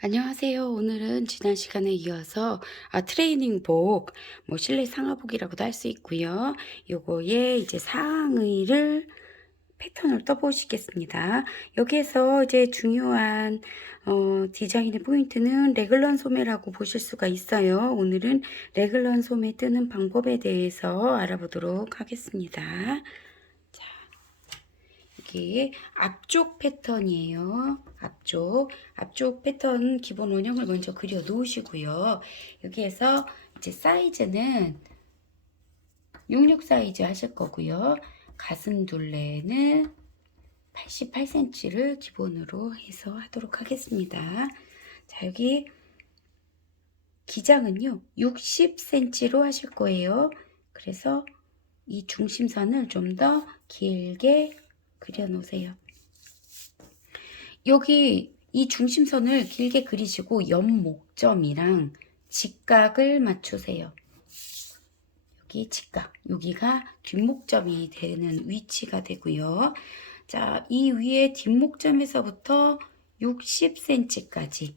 안녕하세요. 오늘은 지난 시간에 이어서 트레이닝복, 실내 상하복이라고도 할 수 있고요. 요거에 이제 상의를 패턴을 떠보시겠습니다. 여기에서 이제 중요한 디자인의 포인트는 레글런 소매라고 보실 수가 있어요. 오늘은 레글런 소매 뜨는 방법에 대해서 알아보도록 하겠습니다. 자, 이게 앞쪽 패턴이에요. 앞쪽 패턴 기본 원형을 먼저 그려 놓으시고요. 여기에서 이제 사이즈는 66 사이즈 하실 거고요. 가슴 둘레는 88cm를 기본으로 해서 하도록 하겠습니다. 자, 여기 기장은요 60cm로 하실 거예요. 그래서 이 중심선을 좀 더 길게 그려 놓으세요. 여기 이 중심선을 길게 그리시고 옆목점이랑 직각을 맞추세요. 여기 직각, 여기가 뒷목점이 되는 위치가 되고요. 자, 이 위에 뒷목점에서부터 60cm까지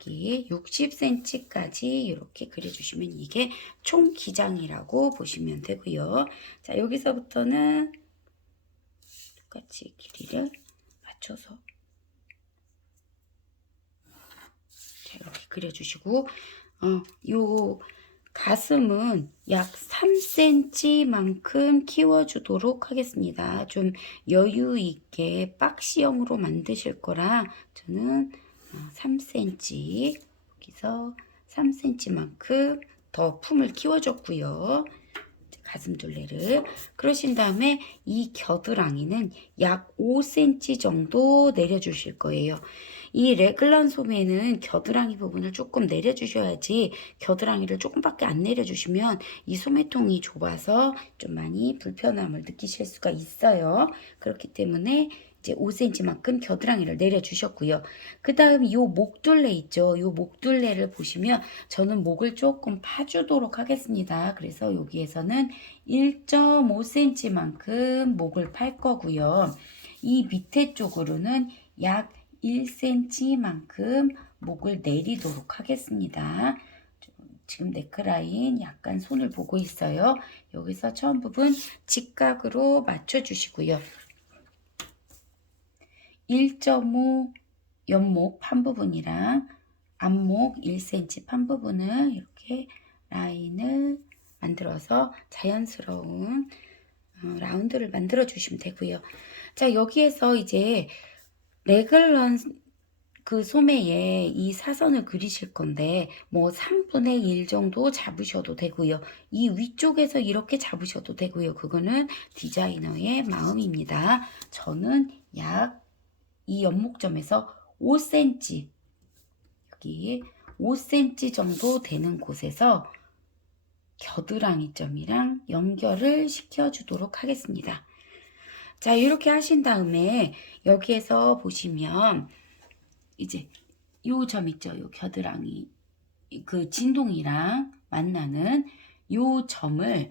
여기 60cm까지 이렇게 그려주시면 이게 총 기장이라고 보시면 되고요. 자, 여기서부터는 똑같이 길이를 맞춰서 이렇게 그려주시고 요 가슴은 약 3cm만큼 키워주도록 하겠습니다. 좀 여유 있게 박시형으로 만드실 거라 저는 3cm 여기서 3cm만큼 더 품을 키워줬고요. 가슴 둘레를 그러신 다음에 이 겨드랑이는 약 5cm 정도 내려주실 거예요. 이 레글런 소매는 겨드랑이 부분을 조금 내려주셔야지 겨드랑이를 조금밖에 안 내려주시면 이 소매통이 좁아서 좀 많이 불편함을 느끼실 수가 있어요. 그렇기 때문에 이제 5cm만큼 겨드랑이를 내려주셨고요. 그 다음 이 목둘레 있죠. 이 목둘레를 보시면 저는 목을 조금 파주도록 하겠습니다. 그래서 여기에서는 1.5cm만큼 목을 팔 거고요. 이 밑에 쪽으로는 약 1cm만큼 목을 내리도록 하겠습니다. 지금 네크라인 약간 손을 보고 있어요. 여기서 처음 부분 직각으로 맞춰주시고요. 1.5 옆목 판 부분이랑 앞목 1cm 판 부분을 이렇게 라인을 만들어서 자연스러운 라운드를 만들어 주시면 되고요. 자, 여기에서 이제 레글런 그 소매에 이 사선을 그리실 건데 뭐 3분의 1 정도 잡으셔도 되고요. 이 위쪽에서 이렇게 잡으셔도 되고요. 그거는 디자이너의 마음입니다. 저는 약 이 연목점에서 5cm 여기 5cm 정도 되는 곳에서 겨드랑이 점이랑 연결을 시켜 주도록 하겠습니다. 자, 이렇게 하신 다음에 여기에서 보시면 이제 요 점 있죠. 요 겨드랑이 그 진동이랑 만나는 요 점을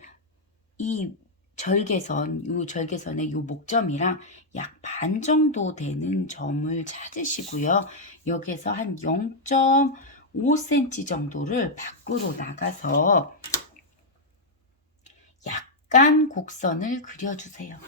이 절개선, 요 절개선의 요 목점이랑 약 반 정도 되는 점을 찾으시고요. 여기에서 한 0.5cm 정도를 밖으로 나가서 약간 곡선을 그려주세요.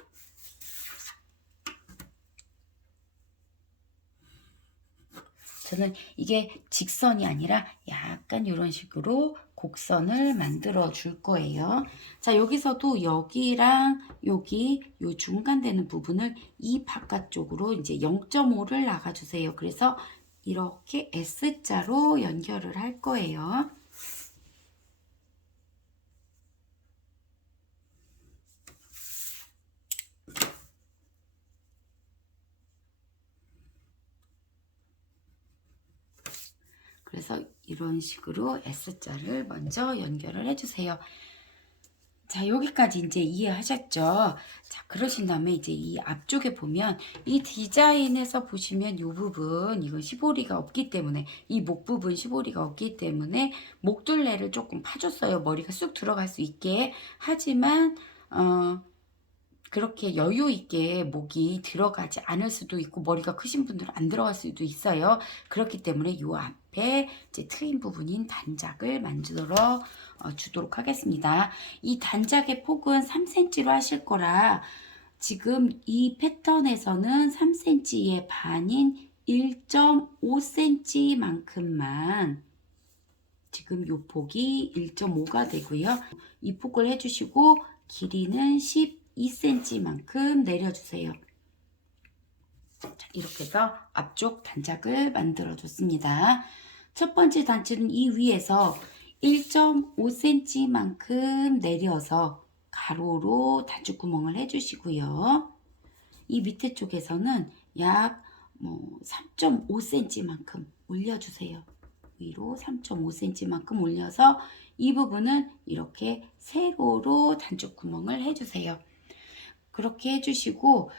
저는 이게 직선이 아니라 약간 이런 식으로 곡선을 만들어 줄 거예요. 자, 여기서도 여기랑 여기 요 중간 되는 부분을 이 바깥쪽으로 이제 0.5를 나가 주세요. 그래서 이렇게 S자로 연결을 할 거예요. 그래서 이런 식으로 S자를 먼저 연결을 해주세요. 자, 여기까지 이제 이해하셨죠? 자, 그러신 다음에 이제 이 앞쪽에 보면 이 디자인에서 보시면 이 부분, 이건 시보리가 없기 때문에, 이 목 부분 시보리가 없기 때문에 목둘레를 조금 파줬어요. 머리가 쑥 들어갈 수 있게. 하지만, 그렇게 여유 있게 목이 들어가지 않을 수도 있고 머리가 크신 분들은 안 들어갈 수도 있어요. 그렇기 때문에 요 앞에 이제 트인 부분인 단작을 만들어 주도록 하겠습니다. 이 단작의 폭은 3cm로 하실 거라 지금 이 패턴에서는 3cm의 반인 1.5cm만큼만 지금 요 폭이 1.5가 되고요. 이 폭을 해주시고 길이는 12cm만큼 내려주세요. 자, 이렇게 해서 앞쪽 단작을 만들어 줬습니다. 첫 번째 단추는 이 위에서 1.5cm만큼 내려서 가로로 단추구멍을 해주시고요. 이 밑에 쪽에서는 약 3.5cm만큼 올려주세요. 위로 3.5cm만큼 올려서 이 부분은 이렇게 세로로 단추구멍을 해주세요. 그렇게 해주시고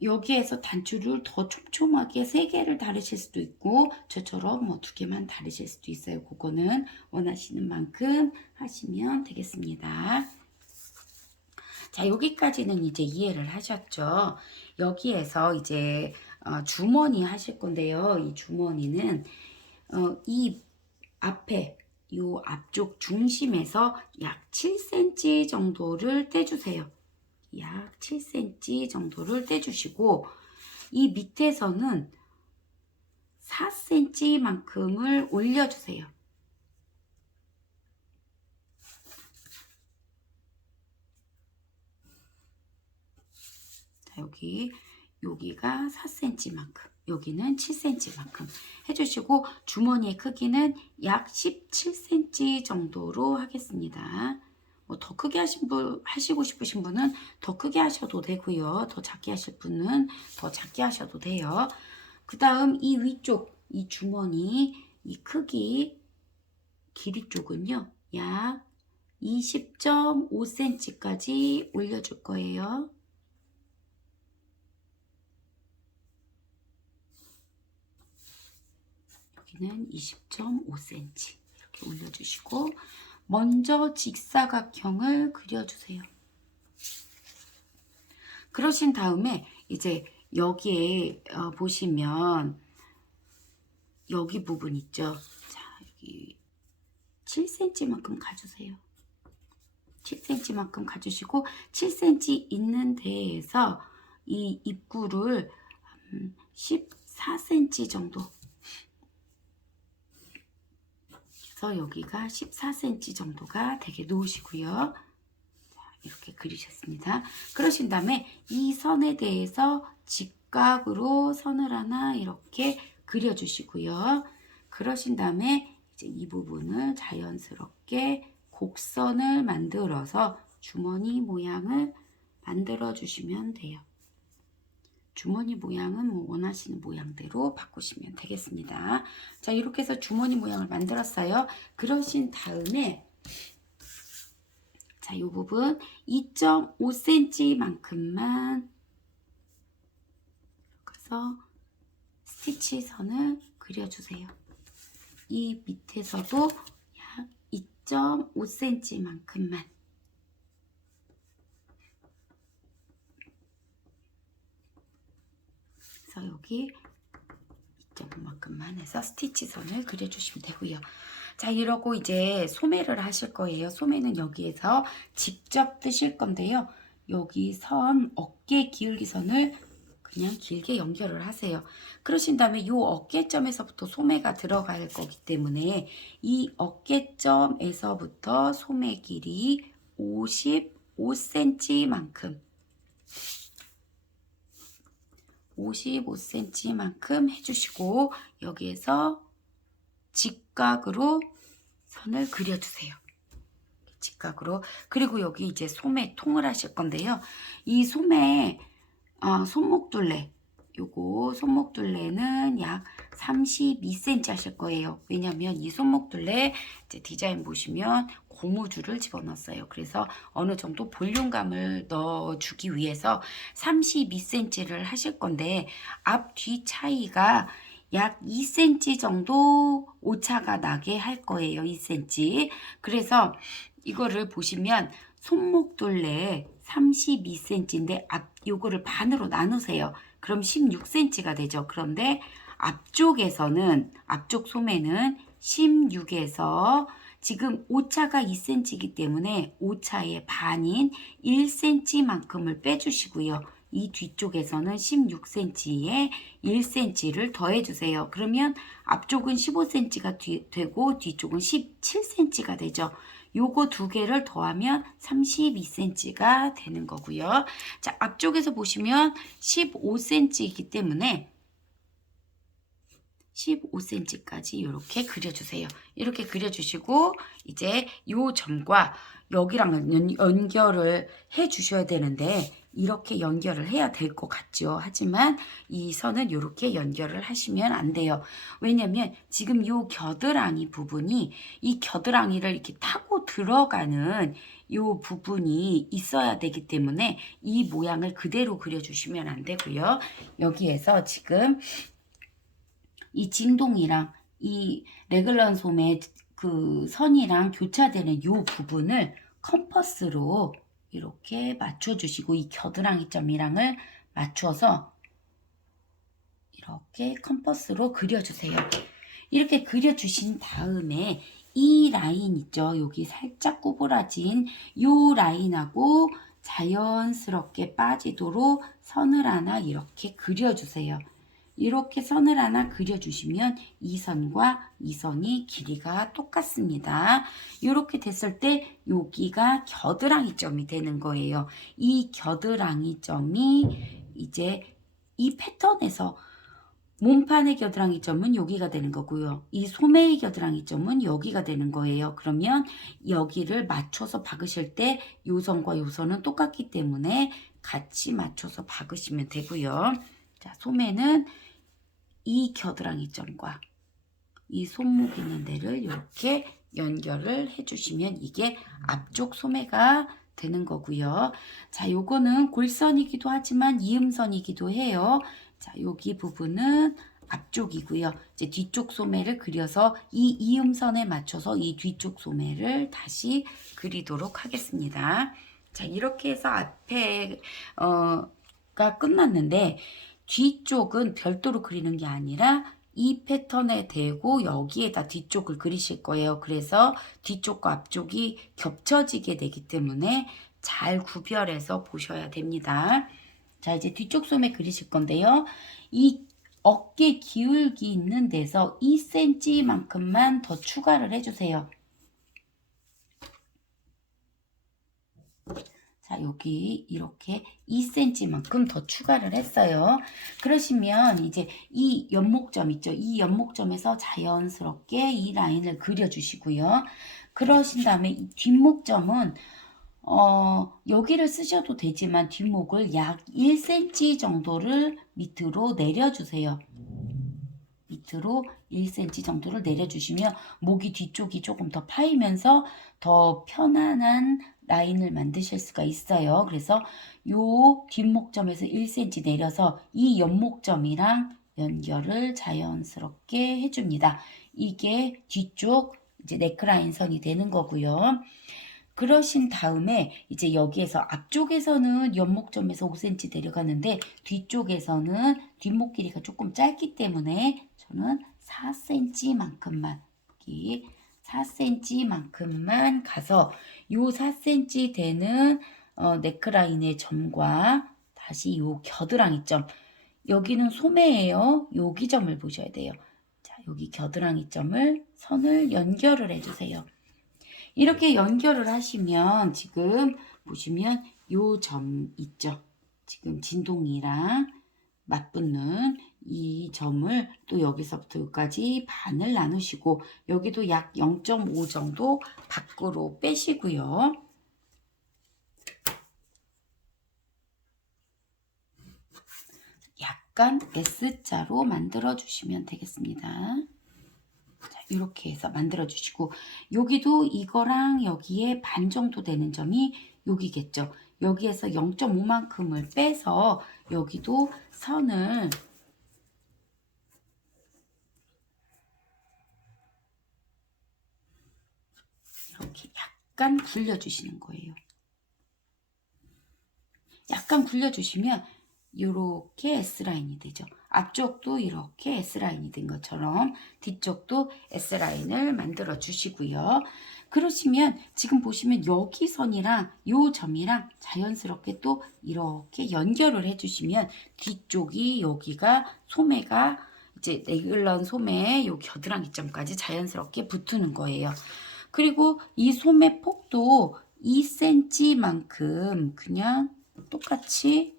여기에서 단추를 더 촘촘하게 3개를 달으실 수도 있고 저처럼 2개만 달으실 수도 있어요. 그거는 원하시는 만큼 하시면 되겠습니다. 자, 여기까지는 이제 이해를 하셨죠? 여기에서 이제 주머니 하실 건데요. 이 주머니는 이 앞에 요 앞쪽 중심에서 약 7cm 정도를 떼주세요. 약 7cm 정도를 떼주시고 이 밑에서는 4cm만큼을 올려주세요. 자, 여기가 4cm만큼, 여기는 7cm만큼 해주시고 주머니의 크기는 약 17cm 정도로 하겠습니다. 더 크게 하시고 싶으신 분은 더 크게 하셔도 되고요. 더 작게 하실 분은 더 작게 하셔도 돼요. 그 다음 이 위쪽, 이 주머니, 이 크기, 길이 쪽은요. 약 20.5cm까지 올려줄 거예요. 여기는 20.5cm 이렇게 올려주시고 먼저 직사각형을 그려주세요. 그러신 다음에 이제 여기에 보시면 여기 부분 있죠. 자, 여기 7cm만큼 가주세요. 7cm만큼 가주시고 7cm 있는 데에서 이 입구를 14cm 정도, 그래서 여기가 14cm 정도가 되게 놓으시고요. 자, 이렇게 그리셨습니다. 그러신 다음에 이 선에 대해서 직각으로 선을 하나 이렇게 그려주시고요. 그러신 다음에 이제 이 부분을 자연스럽게 곡선을 만들어서 주머니 모양을 만들어 주시면 돼요. 주머니 모양은 원하시는 모양대로 바꾸시면 되겠습니다. 자, 이렇게 해서 주머니 모양을 만들었어요. 그러신 다음에 자, 이 부분 2.5cm만큼만 그래서 스티치 선을 그려주세요. 이 밑에서도 약 2.5cm만큼만 그래서 여기 2.5만큼만 해서 스티치 선을 그려주시면 되고요. 자, 이러고 이제 소매를 하실 거예요. 소매는 여기에서 직접 뜨실 건데요. 여기 선 어깨 기울기 선을 그냥 길게 연결을 하세요. 그러신 다음에 이 어깨점에서부터 소매가 들어갈 거기 때문에 이 어깨점에서부터 소매 길이 55cm만큼 55cm만큼 해주시고 여기에서 직각으로 선을 그려주세요. 직각으로. 그리고 여기 이제 소매 통을 하실 건데요. 이 소매 손목둘레, 요거 손목둘레는 약 32cm 하실 거예요. 왜냐면 이 손목둘레 이제 디자인 보시면 고무줄을 집어넣었어요. 그래서 어느 정도 볼륨감을 넣어주기 위해서 32cm를 하실 건데 앞뒤 차이가 약 2cm 정도 오차가 나게 할 거예요. 2cm. 그래서 이거를 보시면 손목둘레 32cm인데 요거를 반으로 나누세요. 그럼 16cm가 되죠. 그런데 앞쪽에서는 앞쪽 소매는 16에서 지금 오차가 2cm이기 때문에 오차의 반인 1cm만큼을 빼주시고요. 이 뒤쪽에서는 16cm에 1cm를 더해주세요. 그러면 앞쪽은 15cm가 되고 뒤쪽은 17cm가 되죠. 요거 두 개를 더하면 32cm가 되는 거고요. 자, 앞쪽에서 보시면 15cm이기 때문에 15cm까지 이렇게 그려주세요. 이렇게 그려주시고 이제 요 점과 여기랑 연결을 해 주셔야 되는데 이렇게 연결을 해야 될 것 같죠. 하지만 이 선은 이렇게 연결을 하시면 안 돼요. 왜냐면 지금 요 겨드랑이 부분이 이 겨드랑이를 이렇게 타고 들어가는 요 부분이 있어야 되기 때문에 이 모양을 그대로 그려주시면 안 되고요. 여기에서 지금 이 진동이랑 이 레글런 소매 그 선이랑 교차되는 요 부분을 컴퍼스로 이렇게 맞춰주시고 이 겨드랑이 점이랑을 맞춰서 이렇게 컴퍼스로 그려주세요. 이렇게 그려주신 다음에 이 라인 있죠? 여기 살짝 구부러진 요 라인하고 자연스럽게 빠지도록 선을 하나 이렇게 그려주세요. 이렇게 선을 하나 그려주시면 이 선과 이 선이 길이가 똑같습니다. 이렇게 됐을 때 여기가 겨드랑이 점이 되는 거예요. 이 겨드랑이 점이 이제 이 패턴에서 몸판의 겨드랑이 점은 여기가 되는 거고요. 이 소매의 겨드랑이 점은 여기가 되는 거예요. 그러면 여기를 맞춰서 박으실 때 요 선과 요 선은 똑같기 때문에 같이 맞춰서 박으시면 되고요. 자, 소매는 이 겨드랑이 점과 이 손목 있는 데를 이렇게 연결을 해주시면 이게 앞쪽 소매가 되는 거고요. 자, 요거는 골선이기도 하지만 이음선이기도 해요. 자, 여기 부분은 앞쪽이고요. 이제 뒤쪽 소매를 그려서 이 이음선에 맞춰서 이 뒤쪽 소매를 다시 그리도록 하겠습니다. 자, 이렇게 해서 앞에 가 끝났는데 뒤쪽은 별도로 그리는 게 아니라 이 패턴에 대고 여기에다 뒤쪽을 그리실 거예요. 그래서 뒤쪽과 앞쪽이 겹쳐지게 되기 때문에 잘 구별해서 보셔야 됩니다. 자, 이제 뒤쪽 소매 그리실 건데요. 이 어깨 기울기 있는 데서 2cm만큼만 더 추가를 해주세요. 자, 여기 이렇게 2cm만큼 더 추가를 했어요. 그러시면 이제 이 연목점 있죠? 이 연목점에서 자연스럽게 이 라인을 그려주시고요. 그러신 다음에 이 뒷목점은 여기를 쓰셔도 되지만 뒷목을 약 1cm 정도를 밑으로 내려주세요. 밑으로 1cm 정도를 내려주시면 목이 뒤쪽이 조금 더 파이면서 더 편안한 라인을 만드실 수가 있어요. 그래서 요 뒷목점에서 1cm 내려서 이 옆목점이랑 연결을 자연스럽게 해줍니다. 이게 뒤쪽 이제 네크라인 선이 되는 거고요. 그러신 다음에 이제 여기에서 앞쪽에서는 옆목점에서 5cm 내려가는데 뒤쪽에서는 뒷목 길이가 조금 짧기 때문에 저는 4cm만큼만 여기 4cm만큼만 가서 요 4cm 되는 네크라인의 점과 다시 요 겨드랑이 점 여기는 소매예요. 여기 점을 보셔야 돼요. 자, 여기 겨드랑이 점을 선을 연결을 해주세요. 이렇게 연결을 하시면 지금 보시면 요 점 있죠. 지금 진동이랑 맞붙는 이 점을 또 여기서부터 여기까지 반을 나누시고 여기도 약 0.5 정도 밖으로 빼시고요. 약간 S자로 만들어 주시면 되겠습니다. 자, 이렇게 해서 만들어 주시고 여기도 이거랑 여기에 반 정도 되는 점이 여기겠죠. 여기에서 0.5만큼을 빼서 여기도 선을 이렇게 약간 굴려 주시는 거예요. 약간 굴려주시면 이렇게 S라인이 되죠. 앞쪽도 이렇게 S라인이 된 것처럼 뒤쪽도 S라인을 만들어 주시고요. 그러시면 지금 보시면 여기 선이랑 요 점이랑 자연스럽게 또 이렇게 연결을 해주시면 뒤쪽이 여기가 소매가 이제 네글런 소매 요 겨드랑이 점까지 자연스럽게 붙는 거예요. 그리고 이 소매 폭도 2cm만큼 그냥 똑같이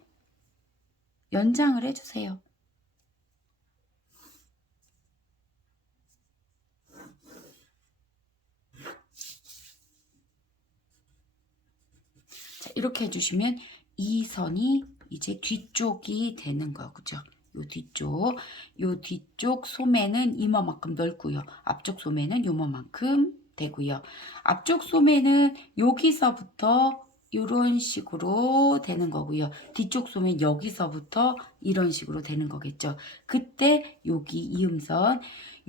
연장을 해주세요. 자, 이렇게 해주시면 이 선이 이제 뒤쪽이 되는 거죠. 요 뒤쪽 소매는 이마만큼 넓고요. 앞쪽 소매는 요만큼 되고요. 앞쪽 소매는 여기서부터 이런 식으로 되는 거고요. 뒤쪽 소매는 여기서부터 이런 식으로 되는 거겠죠. 그때 여기 이음선,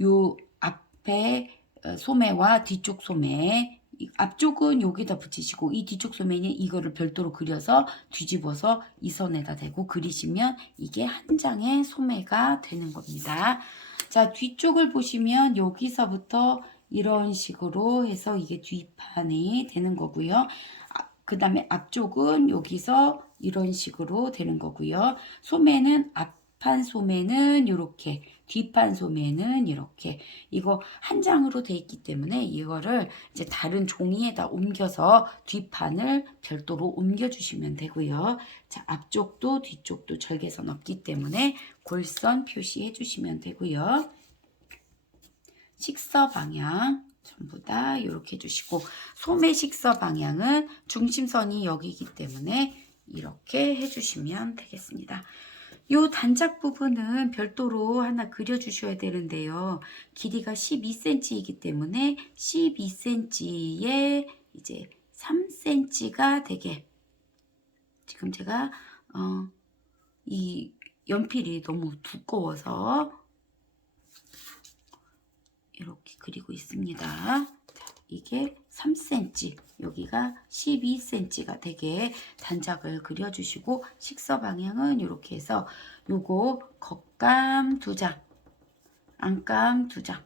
요 앞에 소매와 뒤쪽 소매, 앞쪽은 여기다 붙이시고 이 뒤쪽 소매는 이거를 별도로 그려서 뒤집어서 이 선에다 대고 그리시면 이게 한 장의 소매가 되는 겁니다. 자, 뒤쪽을 보시면 여기서부터 이런 식으로 해서 이게 뒷판이 되는 거고요. 그 다음에 앞쪽은 여기서 이런 식으로 되는 거고요. 소매는 앞판 소매는 이렇게, 뒷판 소매는 이렇게. 이거 한 장으로 돼 있기 때문에 이거를 이제 다른 종이에다 옮겨서 뒷판을 별도로 옮겨주시면 되고요. 자, 앞쪽도 뒤쪽도 절개선 없기 때문에 골선 표시해 주시면 되고요. 식서 방향 전부 다 이렇게 해주시고 소매 식서 방향은 중심선이 여기이기 때문에 이렇게 해주시면 되겠습니다. 요 단작 부분은 별도로 하나 그려주셔야 되는데요. 길이가 12cm이기 때문에 12cm에 이제 3cm가 되게 지금 제가 이 연필이 너무 두꺼워서 이렇게 그리고 있습니다. 자, 이게 3cm, 여기가 12cm가 되게 단작을 그려주시고 식서 방향은 이렇게 해서 요거 겉감 2장, 안감 2장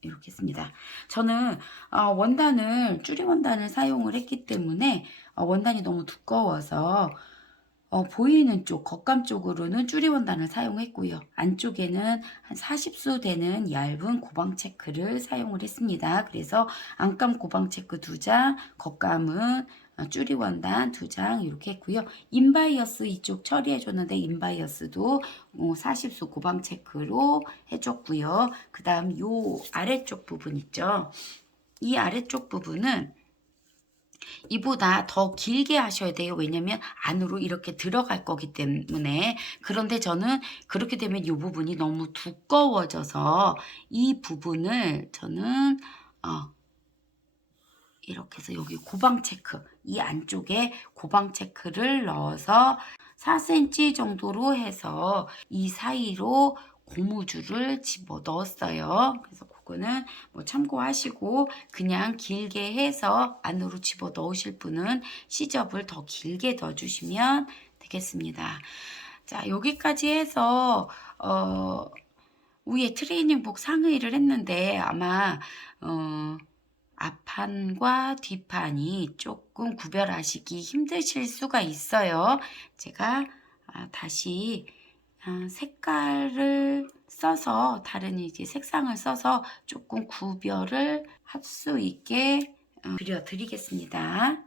이렇게 했습니다. 저는 원단을 쭈리 원단을 사용을 했기 때문에 원단이 너무 두꺼워서 보이는 쪽, 겉감 쪽으로는 쭈리 원단을 사용했고요. 안쪽에는 한 40수 되는 얇은 고방 체크를 사용을 했습니다. 그래서 안감 고방 체크 2장, 겉감은 쭈리 원단 2장 이렇게 했고요. 인바이어스 이쪽 처리해줬는데 인바이어스도 40수 고방 체크로 해줬고요. 그 다음 요 아래쪽 부분 있죠. 이 아래쪽 부분은 이보다 더 길게 하셔야 돼요. 왜냐면 안으로 이렇게 들어갈 거기 때문에. 그런데 저는 그렇게 되면 이 부분이 너무 두꺼워져서 이 부분을 저는 이렇게 해서 여기 고방 체크, 이 안쪽에 고방 체크를 넣어서 4cm 정도로 해서 이 사이로 고무줄을 집어 넣었어요. 그래서 그거는 뭐 참고하시고 그냥 길게 해서 안으로 집어 넣으실 분은 시접을 더 길게 넣어주시면 되겠습니다. 자, 여기까지 해서 위에 트레이닝복 상의를 했는데 아마 앞판과 뒷판이 조금 구별하시기 힘드실 수가 있어요. 제가 다시 색깔을 써서 다른 이제 색상을 써서 조금 구별을 할 수 있게 그려 드리겠습니다.